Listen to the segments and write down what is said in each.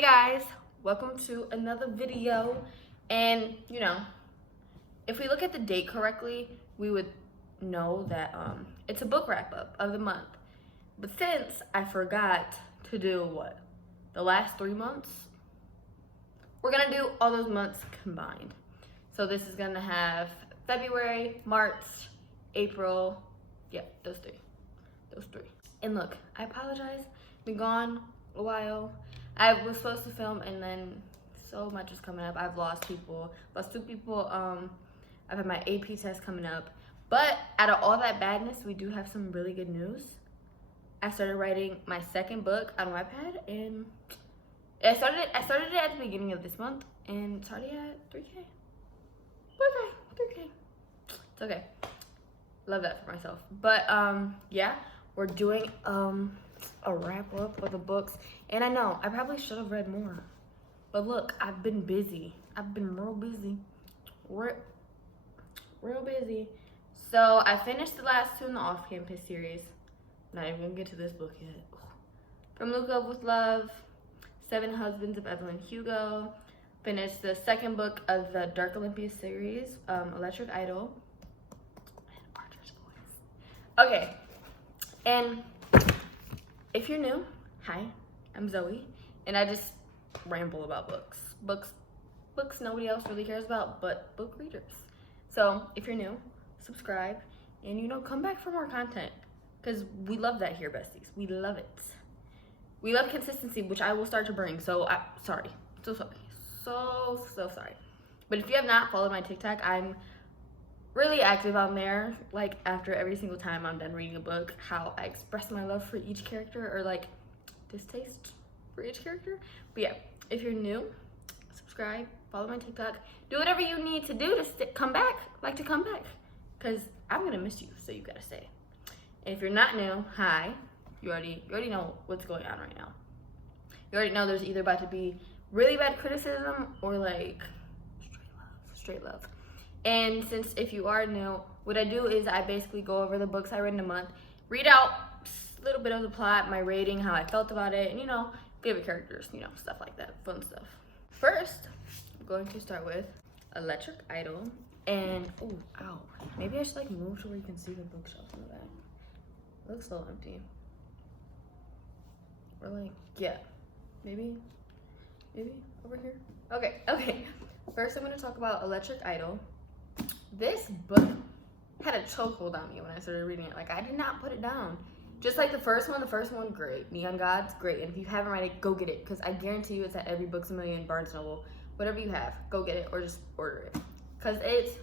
Hey guys, welcome to another video. And if we look at the date correctly, we would know that it's a book wrap up of the month. But since I forgot to do the last 3 months, we're gonna do all those months combined. So this is gonna have February, March, April, yeah, those three. And look, I apologize, been gone a while. I was supposed to film and then so much is coming up. I've lost two people. I've had my AP test coming up. But out of all that badness, we do have some really good news. I started writing my second book on Wattpad, and I started it at the beginning of this month, and it's already at 3K. 3K. It's okay. Love that for myself. But yeah, we're doing a wrap up of the books, and I know I probably should have read more, but look, I've been busy. I've been real busy, real busy. So I finished the last two in the off-campus series. Not even gonna get to this book yet. From Look Up with Love, 7 Husbands of Evelyn Hugo. Finished the second book of the Dark Olympia series, Electric Idol. And Archer's Voice. Okay, and if you're new, hi, I'm Zoe, and I just ramble about books. Books nobody else really cares about but book readers. So if you're new, subscribe, and come back for more content, because we love that here, besties. We love it. We love consistency, which I will start to bring. So sorry, so sorry. But if you have not followed my TikTok, I'm really active on there. Like, after every single time I'm done reading a book, how I express my love for each character, or like distaste for each character. But yeah, if you're new, subscribe, follow my TikTok, do whatever you need to do to come back, because I'm gonna miss you, so you gotta stay. And if you're not new, hi, you already know what's going on right now. You already know there's either about to be really bad criticism or like straight love. And since if you are new, what I do is I basically go over the books I read in a month, read out a little bit of the plot, my rating, how I felt about it, and favorite characters, stuff like that, fun stuff. First, I'm going to start with Electric Idol. And maybe I should like move to where you can see the bookshelf in the back. It looks so empty. Or like, yeah, maybe over here. Okay. First, I'm going to talk about Electric Idol. This book had a chokehold on me when I started reading it. Like, I did not put it down. Just like the first one, great. Neon Gods, great. And if you haven't read it, go get it, because I guarantee you it's at every Books A Million, Barnes Noble, whatever you have, go get it or just order it, because it's.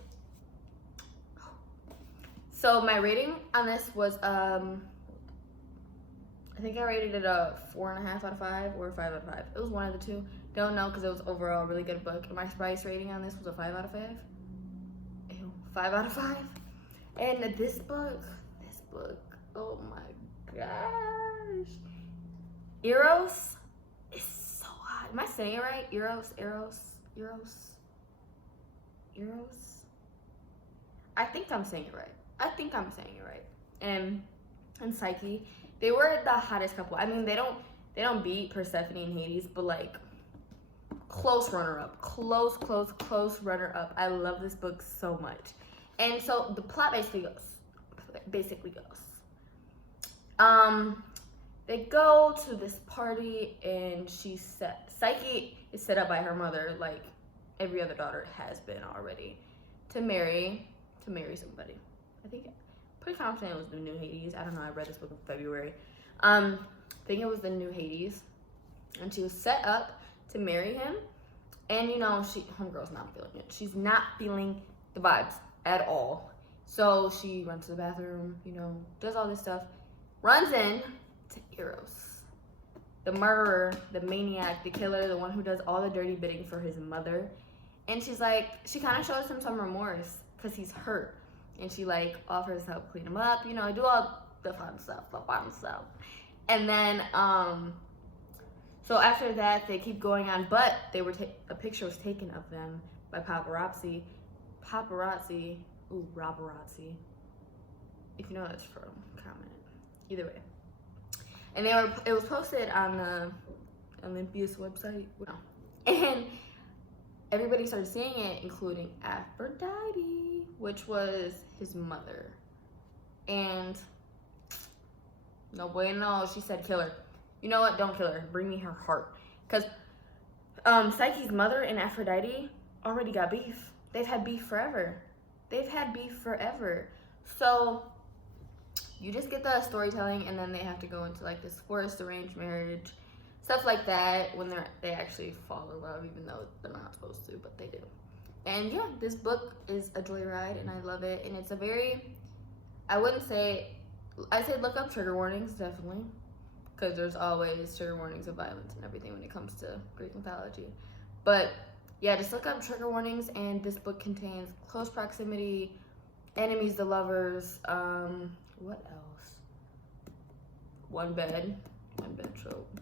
So my rating on this was I think I rated it a 4.5 out of 5 or a 5 out of 5. It was one of the two. Don't know, because it was overall a really good book. And my Spice rating on this was a 5 out of 5. Ew, 5 out of 5. And this book, oh my gosh. Eros is so hot. Am I saying it right? Eros. I think I'm saying it right. And Psyche, they were the hottest couple. I mean, they don't beat Persephone and Hades, but like close runner-up. Close runner-up. I love this book so much. And so the plot basically goes. They go to this party, and Psyche is set up by her mother, like every other daughter has been already, to marry somebody. I think pretty confident it was the new Hades. I don't know, I read this book in February. I think it was the new Hades, and she was set up to marry him. And homegirl's not feeling it. She's not feeling the vibes at all. So she runs to the bathroom, does all this stuff, runs in to Eros, the murderer, the maniac, the killer, the one who does all the dirty bidding for his mother. And she kind of shows him some remorse because he's hurt. And she like offers to help clean him up, do all the fun stuff. And then, so after that, they keep going on, but a picture was taken of them by paparazzi. Robberazzi. If you know what that's from, comment. Either way. And it was posted on the Olympias website. And everybody started seeing it, including Aphrodite, which was his mother. And no bueno, she said kill her. You know what? Don't kill her. Bring me her heart. Because Psyche's mother and Aphrodite already got beef. They've had beef forever. So you just get the storytelling, and then they have to go into like this forced arranged marriage, stuff like that, when they actually fall in love, even though they're not supposed to, but they do. And yeah, this book is a joyride, and I love it. And it's a very, I say look up trigger warnings, definitely, because there's always trigger warnings of violence and everything when it comes to Greek mythology. But yeah, just look up trigger warnings, and this book contains close proximity, enemies to lovers, what else? One bed trope.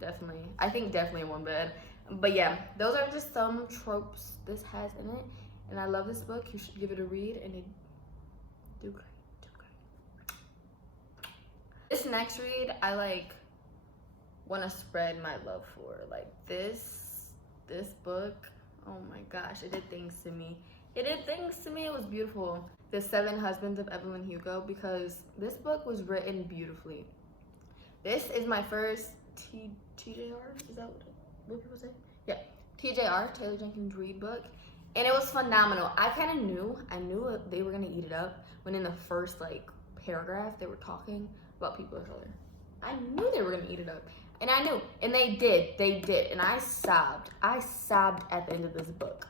Definitely. I think definitely one bed. But yeah, those are just some tropes this has in it. And I love this book. You should give it a read, and it do great. This next read, I want to spread my love for. Like this book, oh my gosh, it did things to me. It was beautiful. The 7 Husbands of Evelyn Hugo, because this book was written beautifully. This is my first TJR, is that what people say? Yeah, TJR, Taylor Jenkins Reid book, and it was phenomenal. I knew they were gonna eat it up when in the first paragraph they were talking about people of color. I knew they were gonna eat it up, and I knew, and they did, and I sobbed at the end of this book.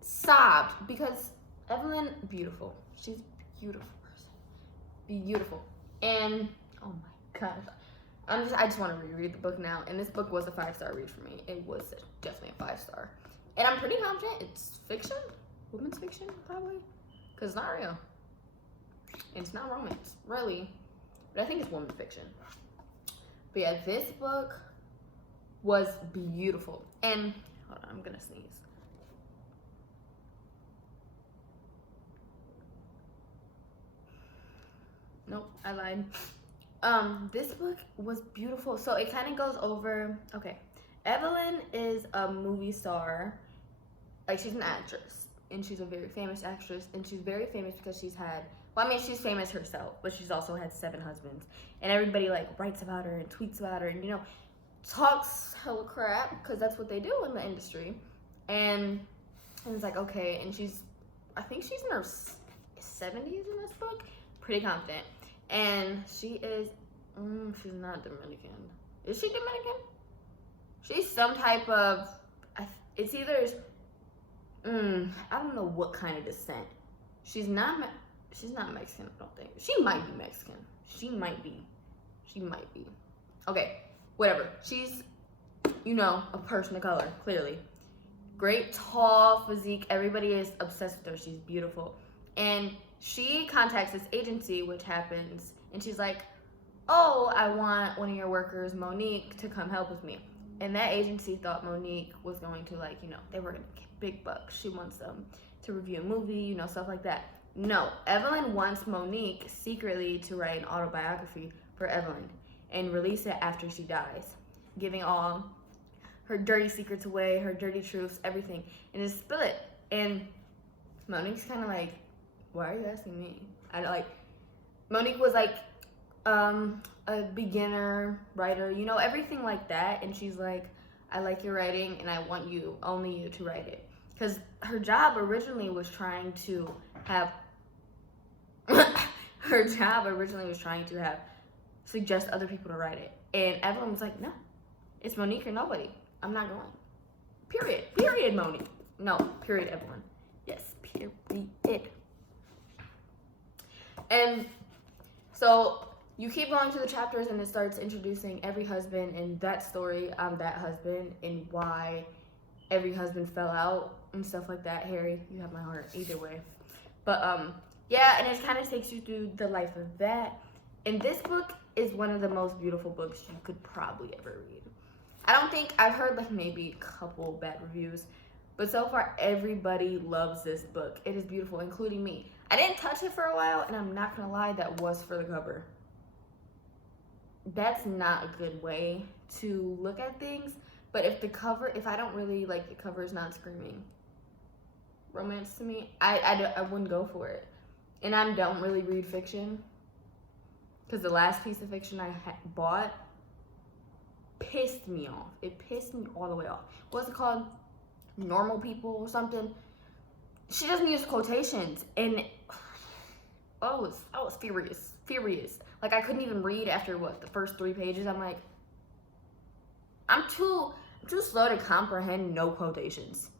Sobbed, because Evelyn, beautiful. She's a beautiful person. Beautiful. And oh my gosh. I just want to reread the book now. And this book was a 5-star read for me. It was definitely a 5-star. And I'm pretty confident it's fiction. Women's fiction, probably. Because it's not real. And it's not romance, really. But I think it's women's fiction. But yeah, this book was beautiful. And hold on, I'm gonna sneeze. Nope, I lied. This book was beautiful. So it kind of goes over, okay, Evelyn is a movie star. She's an actress, and she's a very famous actress, and she's very famous because she's famous herself, but she's also had 7 husbands, and everybody writes about her and tweets about her, and talks hella crap, because that's what they do in the industry. And it's okay, and I think she's in her 70s in this book, pretty confident. And she is, she's not Dominican. Is she Dominican? She's some type of, it's either, I don't know what kind of descent. She's not Mexican, I don't think. She might be Mexican. She might be. Okay, whatever. She's, a person of color, clearly. Great, tall physique. Everybody is obsessed with her. She's beautiful. And she contacts this agency, which happens, and she's like, oh, I want one of your workers, Monique, to come help with me. And that agency thought Monique was going to they were going to get big bucks. She wants them to review a movie, stuff like that. No, Evelyn wants Monique secretly to write an autobiography for Evelyn and release it after she dies, giving all her dirty secrets away, her dirty truths, everything, and just spill it. And Monique's kind of like, why are you asking me? Monique was a beginner writer, everything like that. And she's like, I like your writing, and I want only you to write it. Because her job originally was trying to have, suggest other people to write it. And Evelyn was like, no, it's Monique or nobody. I'm not going. Period, Monique. No, period, Evelyn. Yes, period. And so you keep going through the chapters, and it starts introducing every husband and that story on that husband and why every husband fell out and stuff like that. Harry, you have my heart either way. But yeah, and it kind of takes you through the life of that. And this book is one of the most beautiful books you could probably ever read. I don't think, I've heard maybe a couple bad reviews, but so far everybody loves this book. It is beautiful, including me. I didn't touch it for a while, and I'm not gonna lie, that was for the cover. that's not a good way to look at things. But if I don't really like the cover is not screaming romance to me, I wouldn't go for it. And I don't really read fiction, because the last piece of fiction I bought pissed me off. It pissed me all the way off. What's it called? Normal People or something. She doesn't use quotations, and I was furious. Like, I couldn't even read after the first 3 pages. I'm like, I'm too slow to comprehend no quotations.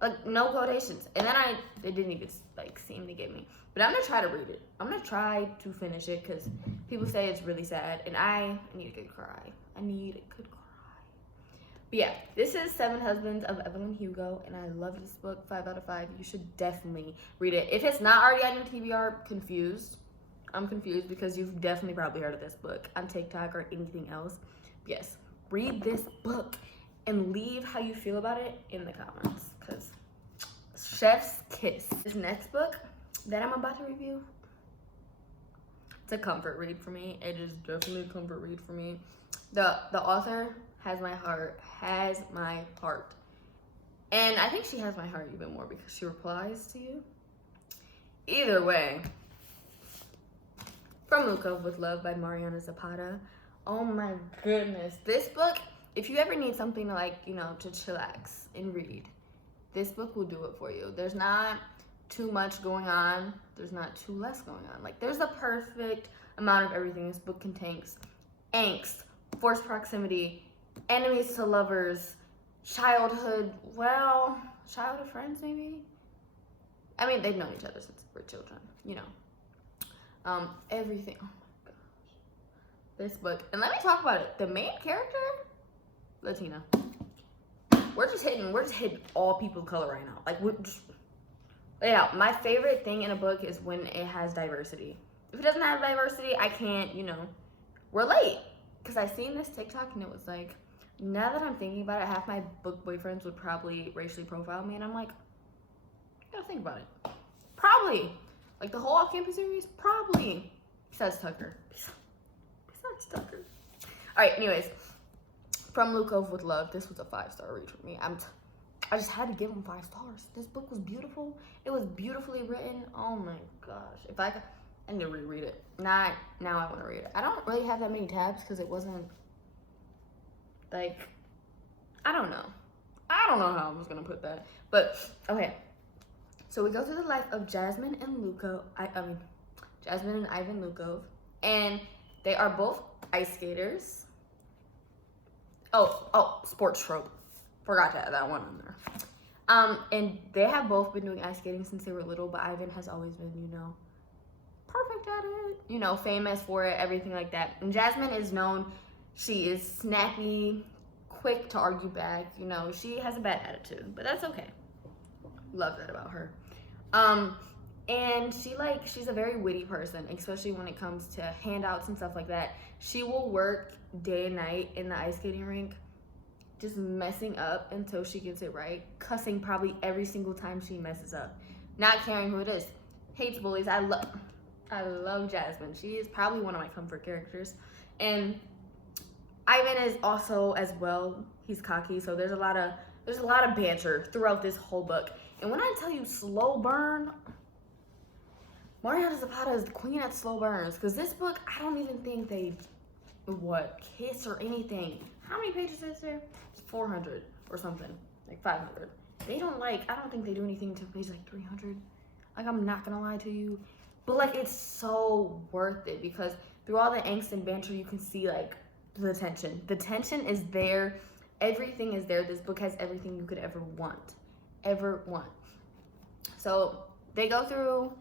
Like, no quotations. And then it didn't even like seem to get me. But I'm gonna try to read it. I'm gonna try to finish it, because people say it's really sad, and I need a good cry. I need a good cry. But yeah, this is 7 Husbands of Evelyn Hugo, and I love this book. 5 out of 5. You should definitely read it. If it's not already on your TBR, I'm confused, because you've definitely probably heard of this book on TikTok or anything else. Yes, read this book and leave how you feel about it in the comments, because chef's kiss. This next book that I'm about to review, it's a comfort read for me. It is definitely a comfort read for me. The author has my heart. And I think she has my heart even more, because she replies to you. Either way, From Luca with Love by Mariana Zapata. Oh my goodness. This book, if you ever need something to, like, you know, to chillax and read, this book will do it for you. There's not too much going on. There's not too less going on. Like, there's the perfect amount of everything this book contains. Angst, forced proximity, enemies to lovers, childhood friends maybe? I mean, they've known each other since they were children, you know. Everything. Oh my gosh. This book. And let me talk about it. The main character, Latina. We're just hitting all people of color right now. Like, yeah, my favorite thing in a book is when it has diversity. If it doesn't have diversity, I can't, you know, relate. Because I seen this TikTok and it was like, now that I'm thinking about it, half my book boyfriends would probably racially profile me. And I'm like, I gotta think about it. Probably. Like, the whole off-campus series? Probably. Besides Tucker. All right, anyways. From Luca with Love. This was a 5-star read for me. I just had to give him 5 stars. This book was beautiful. It was beautifully written. Oh my gosh. I need to reread it. Now I want to read it. I don't really have that many tabs, because it wasn't, like, I don't know how I was going to put that. But, okay. So we go through the life of Jasmine and Jasmine and Ivan Lukov. And they are both ice skaters. Oh, sports trope. Forgot to add that one in there. And they have both been doing ice skating since they were little, but Ivan has always been, you know, perfect at it. You know, famous for it, everything like that. And Jasmine is known, she is snappy, quick to argue back. You know, she has a bad attitude, but that's okay. Love that about her. And she's a very witty person, especially when it comes to handouts and stuff like that. She will work day and night in the ice skating rink, just messing up until she gets it right, cussing probably every single time she messes up, not caring who it is, hates bullies. I love Jasmine. She is probably one of my comfort characters. And Ivan is also as well. He's cocky, so there's a lot of banter throughout this whole book. And when I tell you slow burn, Mariana Zapata is the queen at slow burns. Because this book, I don't even think they kiss or anything. How many pages is there? 400 or something, like 500. I don't think they do anything until page like 300. Like, I'm not gonna lie to you, but like, it's so worth it, because through all the angst and banter, you can see like the tension. The tension is there. Everything is there. This book has everything you could ever want. So they go through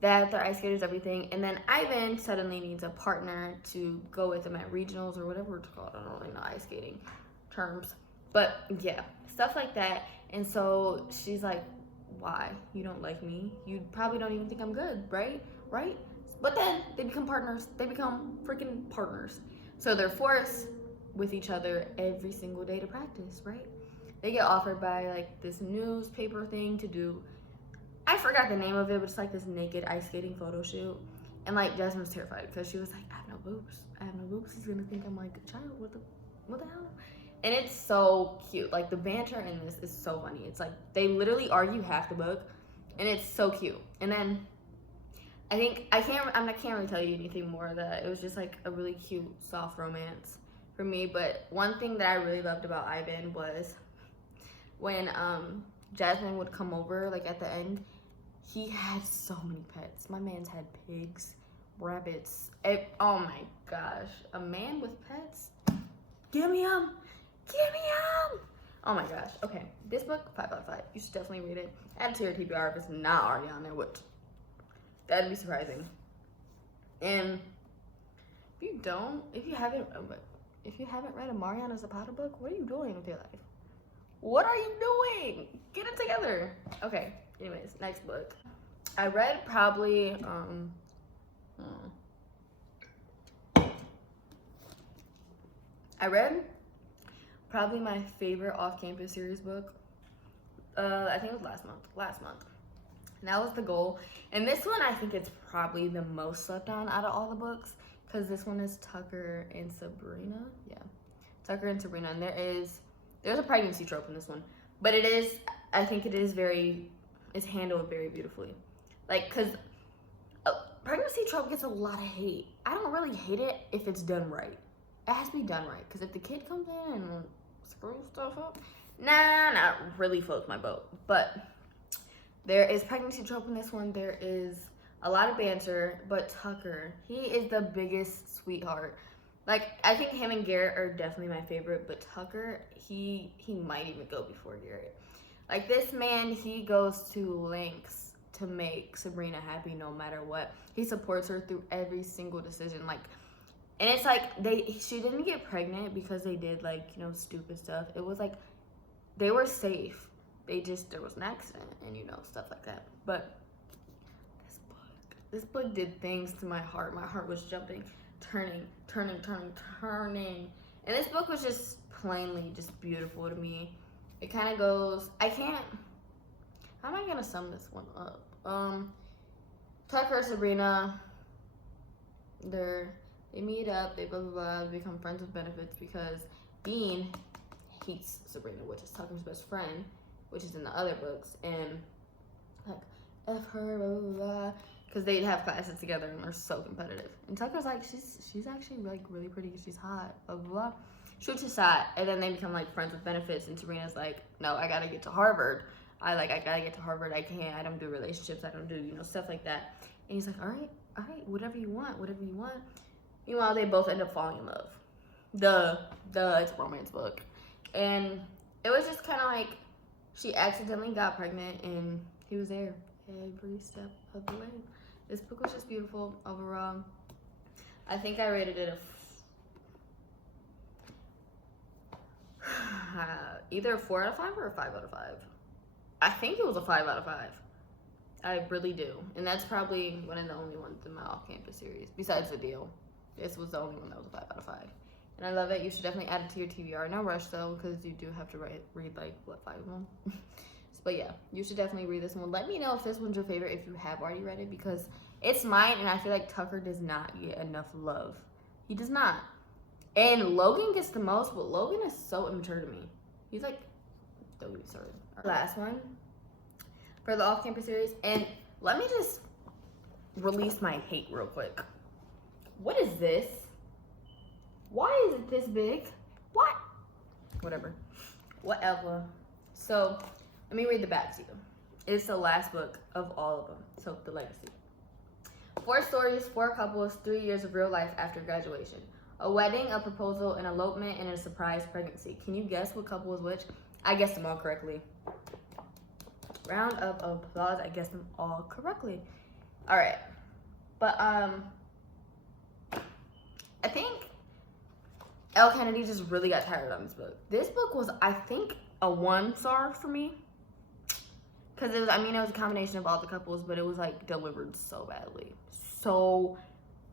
that, they're ice skaters, everything, and then Ivan suddenly needs a partner to go with him at regionals or whatever it's called. I don't really know ice skating terms, but yeah, stuff like that. And so she's like, why? You don't like me? You probably don't even think I'm good, right? But then they become partners. They become freaking partners. So they're forced with each other every single day to practice, right? They get offered by like this newspaper thing to do, I forgot the name of it, but it's like this naked ice skating photo shoot. And like Jasmine was terrified because she was like, I have no boobs. I have no boobs. He's gonna think I'm like a child. What the hell? And it's so cute. Like the banter in this is so funny. It's like they literally argue half the book, and it's so cute. And then I think I can't really tell you anything more of that. It was just like a really cute, soft romance for me. But one thing that I really loved about Ivan was when Jasmine would come over, like at the end, he had so many pets. My man's had pigs, rabbits. Oh my gosh, a man with pets? Give me 'em. Give me 'em. Oh my gosh. Okay, this book, 5 out of 5. You should definitely read it. Add it to your TBR if it's not already on there, which that'd be surprising. And if you haven't read a Mariana Zapata book, what are you doing with your life? What are you doing? Get it together. Okay, anyways, next book. I read probably, my favorite off-campus series book. I think it was last month. And that was The Goal. And this one, I think it's probably the most slept on out of all the books, because this one is Tucker and Sabrina. Yeah, Tucker and Sabrina. And there's a pregnancy trope in this one, but I think it's handled very beautifully. Like, because pregnancy trope gets a lot of hate. I don't really hate it if it's done right. It has to be done right, because if the kid comes in and screws stuff up, not really floats my boat. But there is pregnancy trope in this one. There is a lot of banter, but Tucker, he is the biggest sweetheart. Like, I think him and Garrett are definitely my favorite, but Tucker, he might even go before Garrett. Like, this man, he goes to lengths to make Sabrina happy no matter what. He supports her through every single decision. Like, and it's like, she didn't get pregnant because they did, like, you know, stupid stuff. It was like, they were safe. There was an accident and, you know, stuff like that. But this book did things to my heart. My heart was jumping, turning. And this book was just plainly just beautiful to me. It kind of goes, how am I gonna sum this one up? Tucker and Sabrina, they meet up, they blah blah blah, become friends with benefits because Dean hates Sabrina, which is Tucker's best friend, which is in the other books, and like, F her, blah blah blah, because they have classes together and they're so competitive. And Tucker's like, she's actually like really pretty, she's hot, blah blah blah. Shoots his shot, and then they become like friends with benefits, and Sabrina's like, no, I gotta get to Harvard. I gotta get to Harvard. I don't do relationships, I don't do, you know, stuff like that. And he's like, all right, whatever you want. Meanwhile, they both end up falling in love. It's a romance book. And it was just kind of like, she accidentally got pregnant, and he was there every step of the way. This book was just beautiful overall. I think I rated it either a 4 out of 5 or a 5 out of 5. I think it was a 5 out of 5. I really do. And that's probably one of the only ones in my off-campus series, besides The Deal. This was the only one that was a 5 out of 5. And I love it. You should definitely add it to your TBR. No rush, though, because you do have to read like, what, 5 of them? But yeah, you should definitely read this one. Let me know if this one's your favorite, if you have already read it, because it's mine, and I feel like Tucker does not get enough love. He does not. And Logan gets the most, but Logan is so immature to me. He's like, don't get me started. Last one for the off-campus series, and let me just release my hate real quick. What is this? Why is it this big? What? Whatever. Whatever. So, let me read the back to you. It's the last book of all of them. So, The Legacy. 4 stories, 4 couples, 3 years of real life after graduation. A wedding, a proposal, an elopement, and a surprise pregnancy. Can you guess what couple is which? I guessed them all correctly. Round of applause. I guessed them all correctly. All right. But, I think Elle Kennedy just really got tired on this book. This book was, I think, a 1 star for me. Because it was a combination of all the couples, but it was, like, delivered so badly. So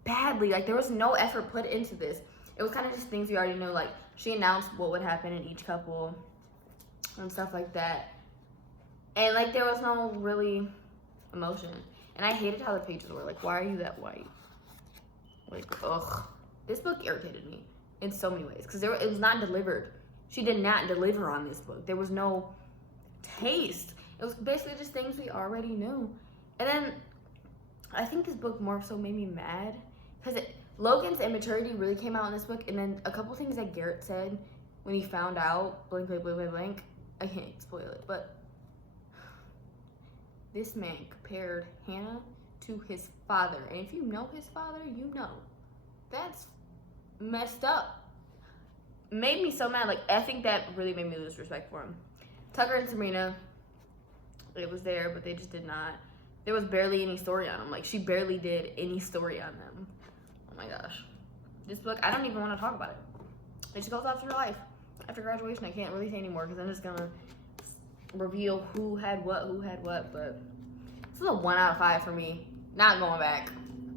badly. Like, there was no effort put into this. It was kind of just things you already knew. Like, she announced what would happen in each couple and stuff like that. And, like, there was no really emotion. And I hated how the pages were. Like, why are you that white? Like, ugh. This book irritated me in so many ways because it was not delivered. She did not deliver on this book. There was no taste. It was basically just things we already knew. And then I think this book more so made me mad because Logan's immaturity really came out in this book. And then a couple things that Garrett said when he found out, blank, blank, blank, blank, blank. I can't spoil it, but this man compared Hannah to his father. And if you know his father, you know. That's messed up. Made me so mad. Like, I think that really made me lose respect for him. Tucker and Sabrina, it was there, but they just did not. There was barely any story on them. Like, she barely did any story on them. Oh my gosh. This book, I don't even want to talk about it. It just goes off through life. After graduation, I can't really say anymore because I'm just going to reveal who had what, but this is a 1 out of 5 for me. Not going back.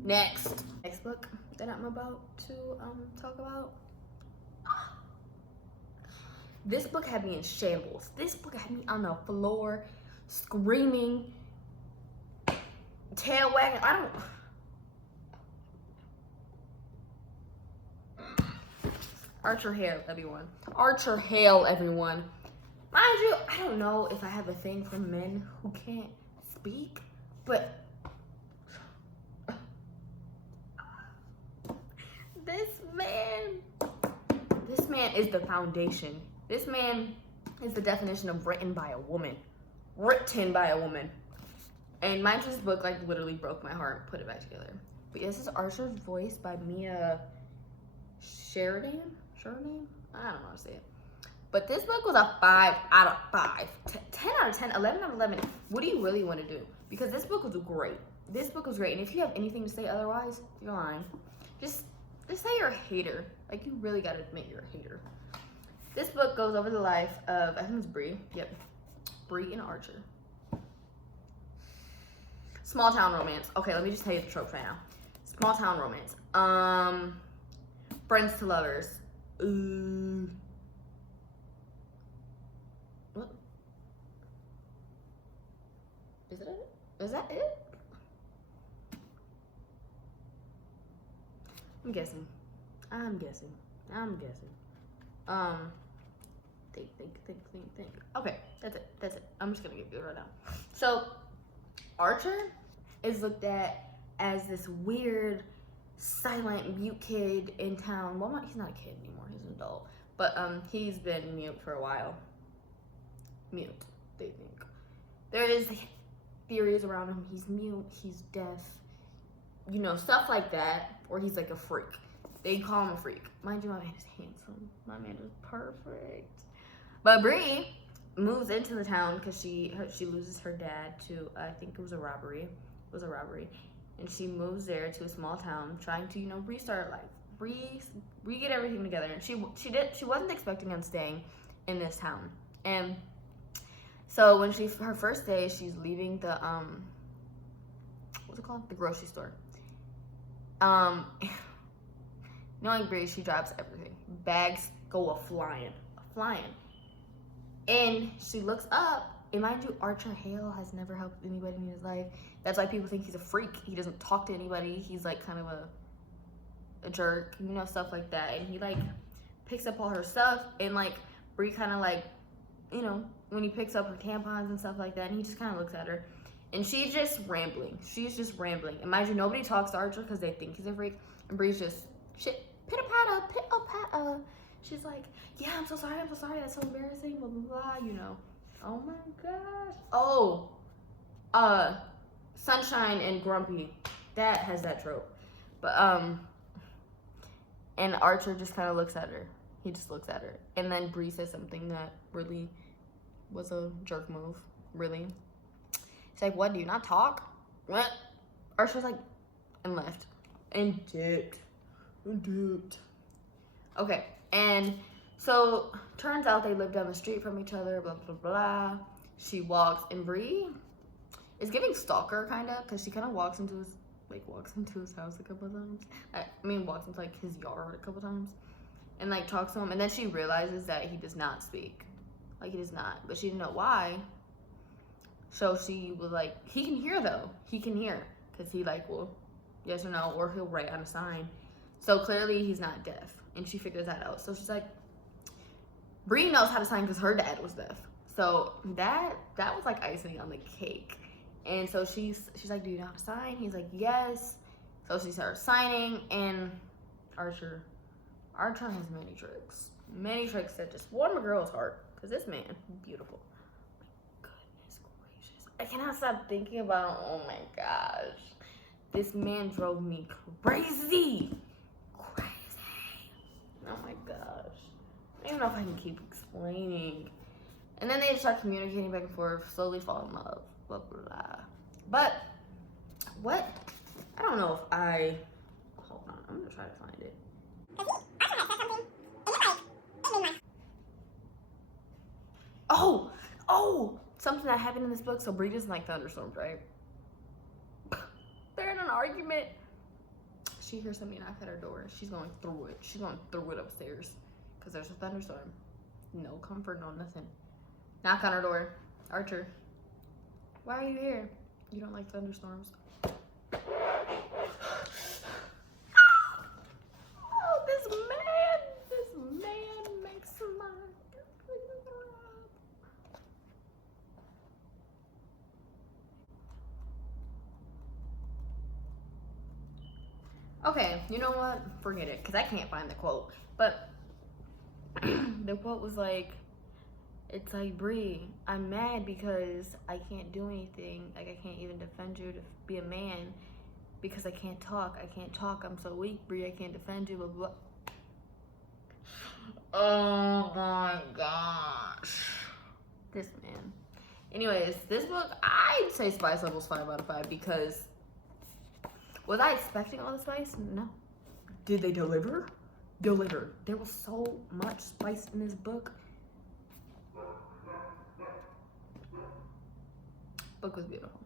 Next book that I'm about to talk about. This book had me in shambles. This book had me on the floor, screaming, tail wagging. Archer Hale, everyone. Archer Hale, everyone. Mind you, I don't know if I have a thing for men who can't speak, but this man is the foundation. This man is the definition of written by a woman. Written by a woman. And mind you, this book like literally broke my heart, put it back together. But yes, this is Archer's Voice by Mia Sheridan? I don't know how to say it. But this book was a 5 out of 5. 10 out of 10, 11 out of 11. What do you really want to do? Because this book was great. This book was great. And if you have anything to say otherwise, you're lying. Just say you're a hater. Like, you really got to admit you're a hater. This book goes over the life of, I think it's Bree. Yep. Bree and Archer. Small town romance. Okay, let me just tell you the tropes right now. Small town romance. Friends to lovers. What? Is it? Is that it? I'm guessing. Think. Okay, that's it. I'm just gonna give you it right now. So, Archer is looked at as this weird, silent, mute kid in town. Well, he's not a kid anymore, he's an adult. But he's been mute for a while. Mute, they think. There is theories around him. He's mute, he's deaf, you know, stuff like that. Or he's like a freak. They call him a freak. Mind you, my man is handsome. My man is perfect. But Bree moves into the town because she loses her dad to, I think it was a robbery. And she moves there to a small town, trying to, you know, restart life, re-get everything together. And she wasn't expecting on staying in this town. And so when her first day, she's leaving the what's it called? The grocery store. Knowing Bree, she drops everything. Bags go flying. And she looks up, and mind you, Archer Hale has never helped anybody in his life. That's why people think he's a freak. He doesn't talk to anybody. He's like kind of a jerk, you know, stuff like that. And he like picks up all her stuff, and like Bree kind of like, you know, when he picks up her tampons and stuff like that, and he just kind of looks at her, and she's just rambling. And mind you, nobody talks to Archer because they think he's a freak, and Bree's just shit, pitter-patter. She's like, yeah, I'm so sorry, that's so embarrassing, blah, blah, blah, you know. Oh my gosh. Oh, Sunshine and Grumpy, that has that trope. But, and Archer just kind of looks at her. He just looks at her. And then Bree says something that really was a jerk move, really. He's like, what, do you not talk? What? Archer's like, and left. And dipped. Okay, and so turns out they live down the street from each other, blah, blah, blah. She walks, and Bree is giving stalker, kind of, because she kind of walks into his house a couple of times. Walks into, like, his yard a couple times, and, like, talks to him, and then she realizes that he does not speak. Like, he does not, but she didn't know why. So she was like, he can hear, though. He can hear, because he, like, will yes or no, or he'll write on a sign. So clearly he's not deaf, and she figures that out. So she's like, Bree knows how to sign because her dad was deaf. So that was like icing on the cake. And so she's like, do you know how to sign? He's like, yes. So she starts signing, and Archer has many tricks that just warm a girl's heart. Cause this man, beautiful. Goodness gracious, I cannot stop thinking about. Oh my gosh, this man drove me crazy. Oh my gosh, I don't know if I can keep explaining. And then they start communicating back and forth, slowly fall in love, blah blah blah. But what? I don't know if I. Hold on, I'm gonna try to find it. Oh, something that happened in this book. So Bree doesn't like thunderstorms, right? They're in an argument. She hears somebody knock at her door. She's going through it. She's going through it upstairs because there's a thunderstorm. No comfort, no nothing. Knock on her door. Archer, why are you here? You don't like thunderstorms. Oh, this man makes my. Okay, you know what? Forget it, because I can't find the quote. But the quote was like, it's like, Bree, I'm mad because I can't do anything. Like, I can't even defend you to be a man because I can't talk. I'm so weak, Bree. I can't defend you, blah, blah. Oh my gosh. This man. Anyways, this book, I'd say spice level's 5 out of 5 because was I expecting all the spice? No. Did they deliver? Delivered. There was so much spice in this book. Book was beautiful.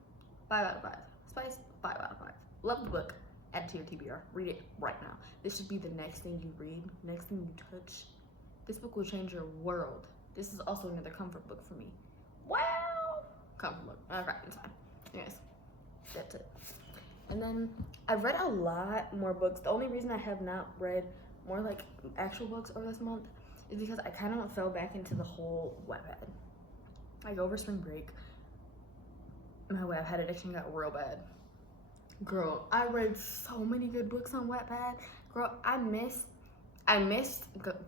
5 out of 5. Spice, 5 out of 5. Love the book. Add it to your TBR. Read it right now. This should be the next thing you read, next thing you touch. This book will change your world. This is also another comfort book for me. Wow. Comfort book. Okay, it's fine. Anyways, that's it. And then I've read a lot more books. The only reason I have not read more like actual books over this month is because I kind of fell back into the whole Wattpad. Like over spring break, my Wattpad addiction got real bad. Girl, I read so many good books on Wattpad. Girl, I missed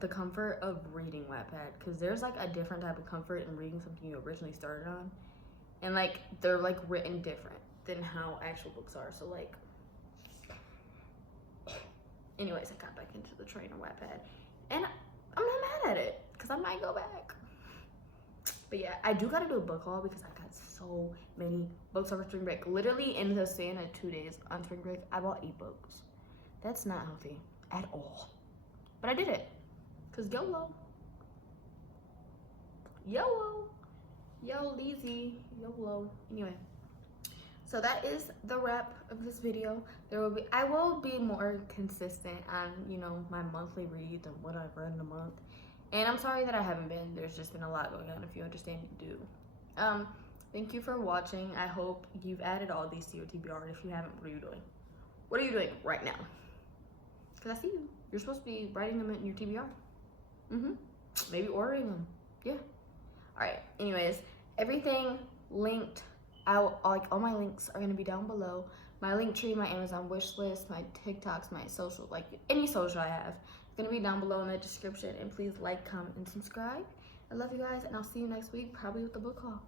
the comfort of reading Wattpad because there's like a different type of comfort in reading something you originally started on, and like they're like written different than how actual books are. So like, anyways, I got back into the train of Wattpad, and I'm not mad at it because I might go back. But yeah, I do gotta do a book haul because I got so many books over spring break. Literally in the span of 2 days on spring break, I bought 8 books. That's not healthy at all. But I did it because YOLO. Yo, lazy, YOLO. Anyway. So that is the wrap of this video. I will be more consistent on, you know, my monthly reads and what I've read in a month. And I'm sorry that I haven't been. There's just been a lot going on, if you understand, you do. Thank you for watching. I hope you've added all these to your TBR. And if you haven't, what are you doing? What are you doing right now? Because I see you. You're supposed to be writing them in your TBR. Maybe ordering them. Yeah. Alright, anyways, everything linked. Like all my links are gonna be down below. My link tree, my Amazon wish list, my TikToks, my social, like any social I have, it's gonna be down below in the description. And please like, comment, and subscribe. I love you guys, and I'll see you next week, probably with the book haul.